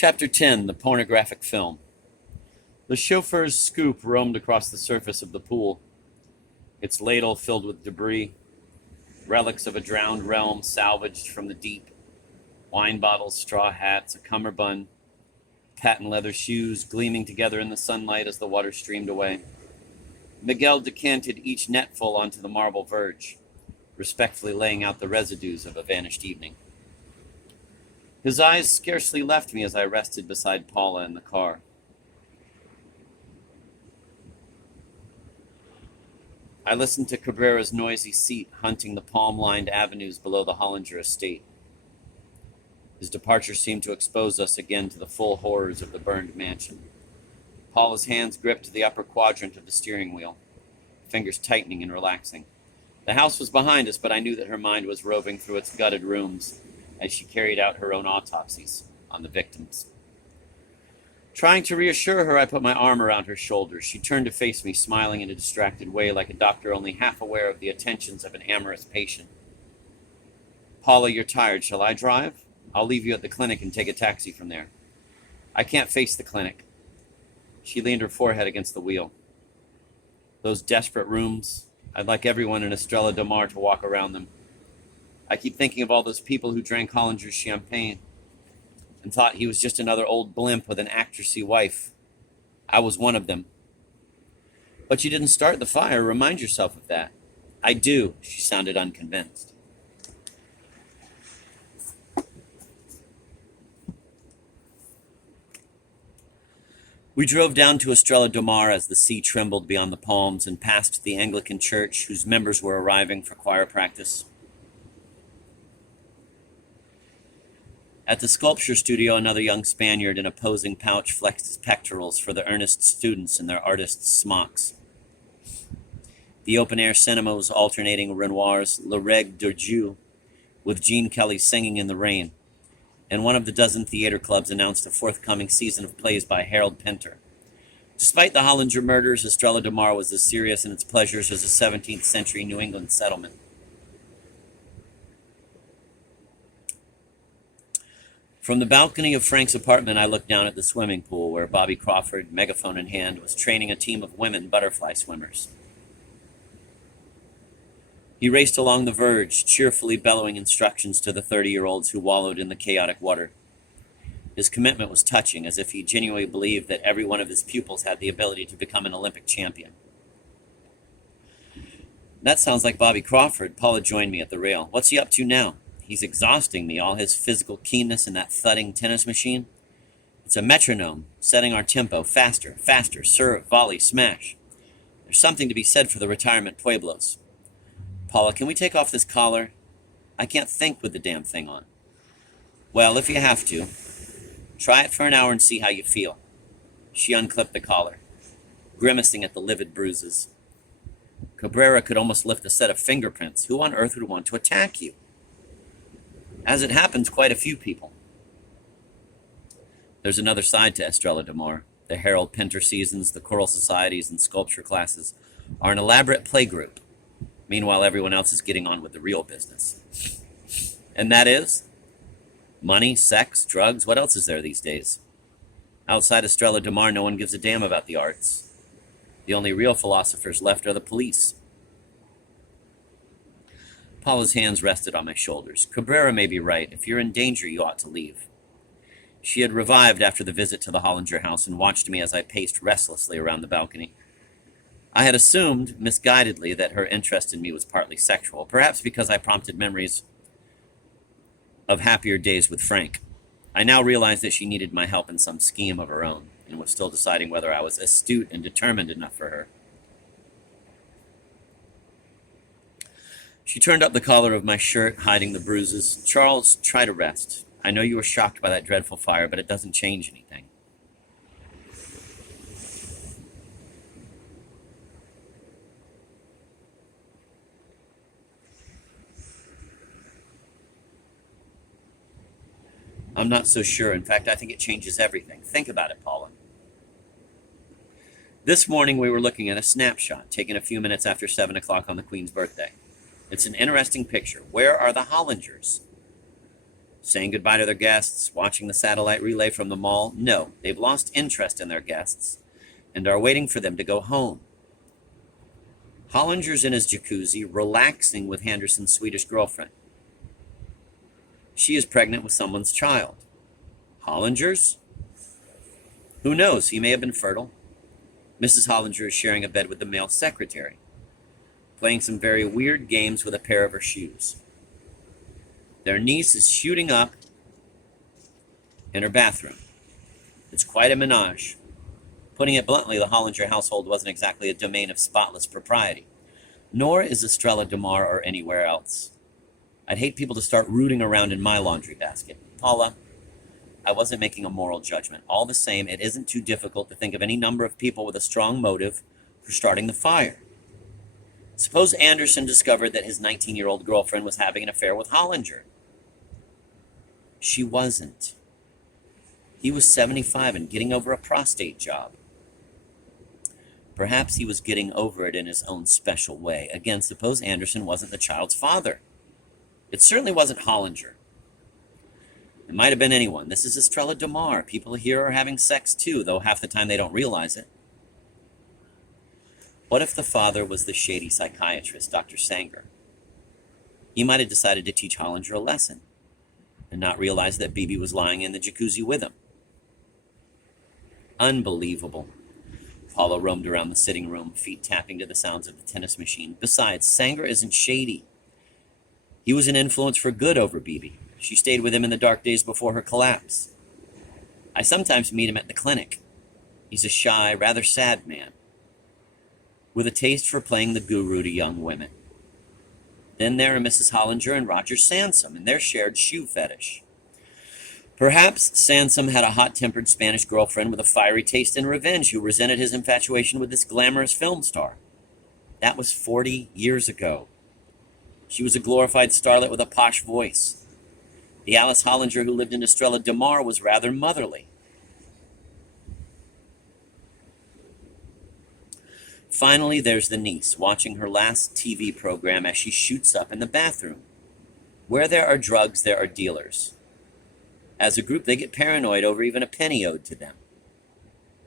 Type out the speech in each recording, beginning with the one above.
Chapter 10, The Pornographic Film. The chauffeur's scoop roamed across the surface of the pool, its ladle filled with debris, relics of a drowned realm salvaged from the deep, wine bottles, straw hats, a cummerbund, patent leather shoes gleaming together in the sunlight as the water streamed away. Miguel decanted each netful onto the marble verge, respectfully laying out the residues of a vanished evening. His eyes scarcely left me as I rested beside Paula in the car. I listened to Cabrera's noisy seat hunting the palm-lined avenues below the Hollinger estate. His departure seemed to expose us again to the full horrors of the burned mansion. Paula's hands gripped the upper quadrant of the steering wheel, fingers tightening and relaxing. The house was behind us, but I knew that her mind was roving through its gutted rooms as she carried out her own autopsies on the victims. Trying to reassure her, I put my arm around her shoulders. She turned to face me, smiling in a distracted way, like a doctor only half aware of the attentions of an amorous patient. Paula, you're tired. Shall I drive? I'll leave you at the clinic and take a taxi from there. I can't face the clinic. She leaned her forehead against the wheel. Those desperate rooms. I'd like everyone in Estrella de Mar to walk around them. I keep thinking of all those people who drank Hollinger's champagne and thought he was just another old blimp with an actressy wife. I was one of them. But you didn't start the fire. Remind yourself of that. I do. She sounded unconvinced. We drove down to Estrella de Mar as the sea trembled beyond the palms and passed the Anglican church, whose members were arriving for choir practice. At the sculpture studio, another young Spaniard in a posing pouch flexed his pectorals for the earnest students in their artists' smocks. The open-air cinema was alternating Renoir's Le Règle de Dieu with Gene Kelly singing in the rain, and one of the dozen theater clubs announced a forthcoming season of plays by Harold Pinter. Despite the Hollinger murders, Estrella de Mar was as serious in its pleasures as a 17th century New England settlement. From the balcony of Frank's apartment, I looked down at the swimming pool where Bobby Crawford, megaphone in hand, was training a team of women butterfly swimmers. He raced along the verge, cheerfully bellowing instructions to the 30-year-olds who wallowed in the chaotic water. His commitment was touching, as if he genuinely believed that every one of his pupils had the ability to become an Olympic champion. That sounds like Bobby Crawford. Paula joined me at the rail. What's he up to now? He's exhausting me, all his physical keenness in that thudding tennis machine. It's a metronome, setting our tempo faster, faster, serve, volley, smash. There's something to be said for the retirement pueblos. Paula, can we take off this collar? I can't think with the damn thing on. Well, if you have to, try it for an hour and see how you feel. She unclipped the collar, grimacing at the livid bruises. Cabrera could almost lift a set of fingerprints. Who on earth would want to attack you? As it happens, quite a few people. There's another side to Estrella de Mar. The Harold Pinter seasons, the choral societies, and sculpture classes are an elaborate playgroup. Meanwhile, everyone else is getting on with the real business. And that is money, sex, drugs. What else is there these days? Outside Estrella de Mar, no one gives a damn about the arts. The only real philosophers left are the police. Paula's hands rested on my shoulders. Cabrera may be right. If you're in danger, you ought to leave. She had revived after the visit to the Hollinger house and watched me as I paced restlessly around the balcony. I had assumed, misguidedly, that her interest in me was partly sexual, perhaps because I prompted memories of happier days with Frank. I now realized that she needed my help in some scheme of her own, and was still deciding whether I was astute and determined enough for her. She turned up the collar of my shirt, hiding the bruises. Charles, try to rest. I know you were shocked by that dreadful fire, but it doesn't change anything. I'm not so sure. In fact, I think it changes everything. Think about it, Paula. This morning we were looking at a snapshot taken a few minutes after 7 o'clock on the Queen's birthday. It's an interesting picture. Where are the Hollingers? Saying goodbye to their guests, watching the satellite relay from the mall? No, they've lost interest in their guests and are waiting for them to go home. Hollinger's in his jacuzzi, relaxing with Henderson's Swedish girlfriend. She is pregnant with someone's child. Hollinger's? Who knows? He may have been fertile. Mrs. Hollinger is sharing a bed with the male secretary, playing some very weird games with a pair of her shoes. Their niece is shooting up in her bathroom. It's quite a menage. Putting it bluntly, the Hollinger household wasn't exactly a domain of spotless propriety, nor is Estrella DeMar or anywhere else. I'd hate people to start rooting around in my laundry basket. Paula, I wasn't making a moral judgment. All the same, it isn't too difficult to think of any number of people with a strong motive for starting the fire. Suppose Anderson discovered that his 19-year-old girlfriend was having an affair with Hollinger. She wasn't. He was 75 and getting over a prostate job. Perhaps he was getting over it in his own special way. Again, suppose Anderson wasn't the child's father. It certainly wasn't Hollinger. It might have been anyone. This is Estrella DeMar. People here are having sex too, though half the time they don't realize it. What if the father was the shady psychiatrist, Dr. Sanger? He might have decided to teach Hollinger a lesson and not realize that Bibi was lying in the jacuzzi with him. Unbelievable. Paula roamed around the sitting room, feet tapping to the sounds of the tennis machine. Besides, Sanger isn't shady. He was an influence for good over Bibi. She stayed with him in the dark days before her collapse. I sometimes meet him at the clinic. He's a shy, rather sad man, with a taste for playing the guru to young women. Then there are Mrs. Hollinger and Roger Sansom and their shared shoe fetish. Perhaps Sansom had a hot-tempered Spanish girlfriend with a fiery taste in revenge who resented his infatuation with this glamorous film star. That was 40 years ago. She was a glorified starlet with a posh voice. The Alice Hollinger who lived in Estrella DeMar was rather motherly. Finally, there's the niece, watching her last TV program as she shoots up in the bathroom. Where there are drugs, there are dealers. As a group, they get paranoid over even a penny owed to them.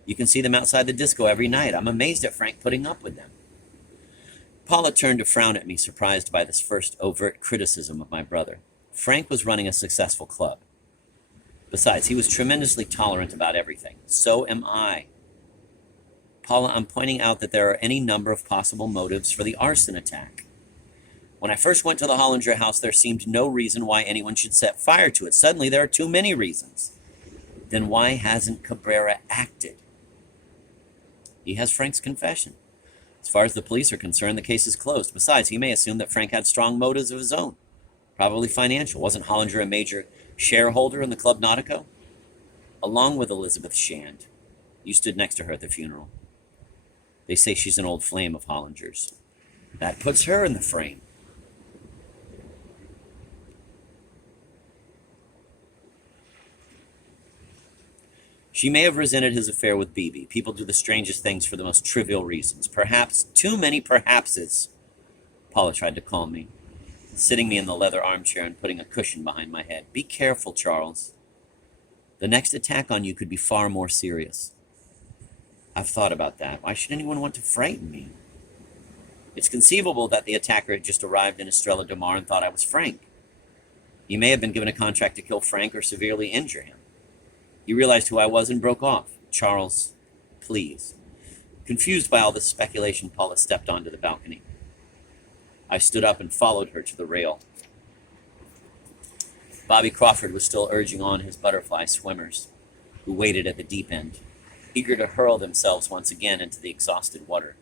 You can see them outside the disco every night. I'm amazed at Frank putting up with them. Paula turned to frown at me, surprised by this first overt criticism of my brother. Frank was running a successful club. Besides, he was tremendously tolerant about everything. So am I. Paula, I'm pointing out that there are any number of possible motives for the arson attack. When I first went to the Hollinger house, there seemed no reason why anyone should set fire to it. Suddenly, there are too many reasons. Then why hasn't Cabrera acted? He has Frank's confession. As far as the police are concerned, the case is closed. Besides, he may assume that Frank had strong motives of his own, probably financial. Wasn't Hollinger a major shareholder in the Club Nautico? Along with Elizabeth Shand. You stood next to her at the funeral. They say she's an old flame of Hollinger's. That puts her in the frame. She may have resented his affair with Bibi. People do the strangest things for the most trivial reasons. Perhaps too many perhapses. Paula tried to calm me, sitting me in the leather armchair and putting a cushion behind my head. Be careful, Charles. The next attack on you could be far more serious. I've thought about that. Why should anyone want to frighten me? It's conceivable that the attacker had just arrived in Estrella DeMar and thought I was Frank. He may have been given a contract to kill Frank or severely injure him. He realized who I was and broke off. Charles, please. Confused by all this speculation, Paula stepped onto the balcony. I stood up and followed her to the rail. Bobby Crawford was still urging on his butterfly swimmers, who waited at the deep end, eager to hurl themselves once again into the exhausted water.